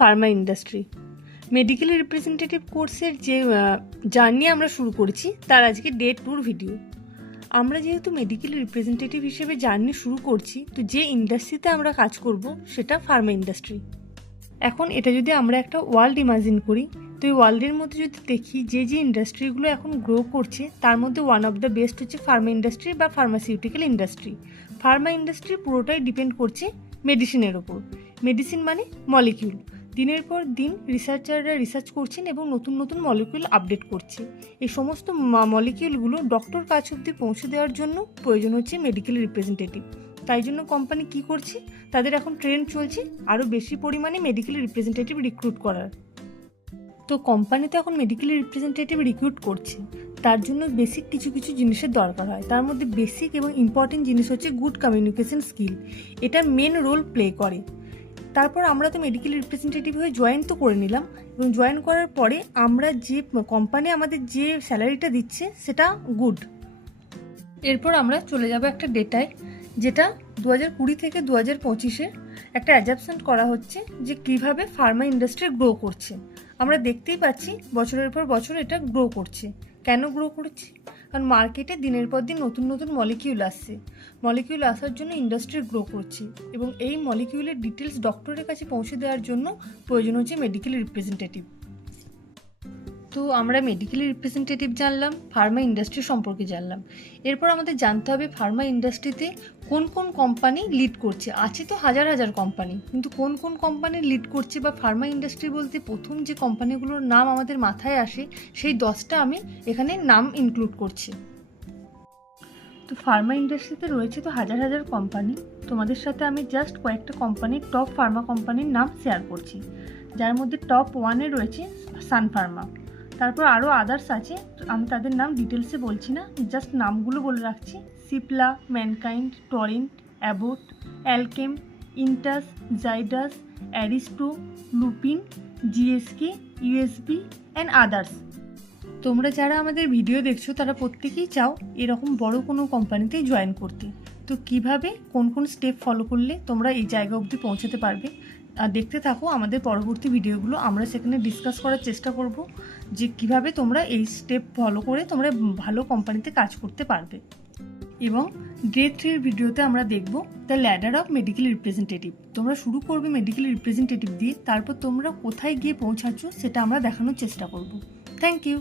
Pharma industry. Medical representative কোর্সের যে journey আমরা শুরু করেছি তার আজকে ডে 2 ভিডিও। আমরা যেহেতু মেডিকেল রিপ্রেজেন্টেটিভ হিসেবে জার্নি শুরু করছি, তো যে ইন্ডাস্ট্রিতে আমরা কাজ করব সেটা ফার্মা ইন্ডাস্ট্রি। এখন এটা যদি আমরা একটা ওয়ার্ল্ড ইমাজিন করি, তো এই ওয়ার্ল্ডের মধ্যে যদি দেখি যে ইন্ডাস্ট্রিগুলো এখন গ্রো করছে তার মধ্যে ওয়ান অফ দ্য বেস্ট হচ্ছে ফার্মা ইন্ডাস্ট্রি বা ফার্মাসিউটিক্যাল ইন্ডাস্ট্রি। ফার্মা ইন্ডাস্ট্রি পুরোটাই ডিপেন্ড করছে মেডিসিনের ওপর। মেডিসিন মানে মলিকিউল। দিনের পর দিন রিসার্চাররা রিসার্চ করছেন এবং নতুন নতুন মলিকিউল আপডেট করছে। এই সমস্ত মলিকিউলগুলো ডক্টর কাছ অবধি পৌঁছে দেওয়ার জন্য প্রয়োজন হচ্ছে মেডিকেল রিপ্রেজেন্টেটিভ। তাই জন্য কোম্পানি কি করছে, তাদের এখন ট্রেন্ড চলছে আরও বেশি পরিমাণে মেডিকেল রিপ্রেজেন্টেটিভ রিক্রুট করার। তো কোম্পানিতে এখন মেডিকেল রিপ্রেজেন্টেটিভ রিক্রুট করছে, তার জন্য বেসিক কিছু কিছু জিনিসের দরকার হয়। তার মধ্যে বেসিক এবং ইম্পর্টেন্ট জিনিস হচ্ছে গুড কমিউনিকেশন স্কিল। এটা মেন রোল প্লে করে। তারপর আমরা তো মেডিকেল রিপ্রেজেন্টেটিভ হয়ে জয়েন তো করে নিলাম, এবং জয়েন করার পরে আমরা যে কোম্পানি আমাদের যে স্যালারিটা দিচ্ছে সেটা গুড। এরপর আমরা চলে যাব একটা ডেটায়, যেটা 2020 থেকে 2025 একটা অ্যাজাম্পশন করা হচ্ছে যে কিভাবে ফার্মা ইন্ডাস্ট্রি গ্রো করছে। আমরা দেখতেই পাচ্ছি বছরের পর বছর এটা গ্রো করছে। কেন গ্রো করছে? কারণ মার্কেটে দিনের পর দিন নতুন নতুন মলিকিউল আসছে। মলিকিউল আসার জন্য ইন্ডাস্ট্রি গ্রো করছে, এবং এই মলিকিউলের ডিটেলস ডক্টরের কাছে পৌঁছে দেওয়ার জন্য প্রয়োজন হচ্ছে মেডিকেল রিপ্রেজেন্টেটিভ। তো আমরা মেডিকেল রিপ্রেজেন্টেটিভ জানলাম, ফার্মা ইন্ডাস্ট্রি সম্পর্কে জানলাম। এরপর আমাদের জানতে হবে ফার্মা ইন্ডাস্ট্রিতে কোন কোন কোম্পানি লিড করছে। আছে তো হাজার হাজার কোম্পানি, কিন্তু কোন কোন কোম্পানি লিড করছে বা ফার্মা ইন্ডাস্ট্রি বলতে প্রথম যে কোম্পানিগুলোর নাম আমাদের মাথায় আসে সেই 10টা আমি এখানে নাম ইনক্লুড করছি। তো ফার্মা ইন্ডাস্ট্রিতে রয়েছে তো হাজার হাজার কোম্পানি। তোমাদের সাথে আমি জাস্ট কয়েকটা কোম্পানির টপ ফার্মা কোম্পানির নাম শেয়ার করছি, যার মধ্যে টপ 1-এ রয়েছে সান ফার্মা। তারপর আরও আদার্স আছে, আমি তাদের নাম ডিটেলসে বলছি না, জাস্ট নামগুলো বলে রাখছি। Cipla, Mankind, Torrent, Abbott, Alkem, Intas, Zydus, Aristo, Lupin, GSK, USB and others. তোমরা যারা আমাদের ভিডিও দেখছো তারা প্রত্যেকেই চাও এরকম বড় কোনো কোম্পানিতে জয়েন করতে। তো কিভাবে কোন কোন স্টেপ ফলো করলে তোমরা এই জায়গা অবধি পৌঁছাতে পারবে, দেখতে থাকো আমাদের পরবর্তী ভিডিওগুলো। আমরা সেখানে ডিসকাস করার চেষ্টা করব যে কিভাবে তোমরা এই স্টেপ ফলো করে তোমরা ভালো কোম্পানিতে কাজ করতে পারবে। এবং ডে 3 ভিডিওতে আমরা দেখব the ladder of medical representative. তোমরা শুরু করবে মেডিকেল রিপ্রেজেন্টেটিভ দিয়ে, তারপর তোমরা কোথায় গিয়ে পৌঁছাচ্ছ সেটা আমরা দেখানোর চেষ্টা করব। Thank you.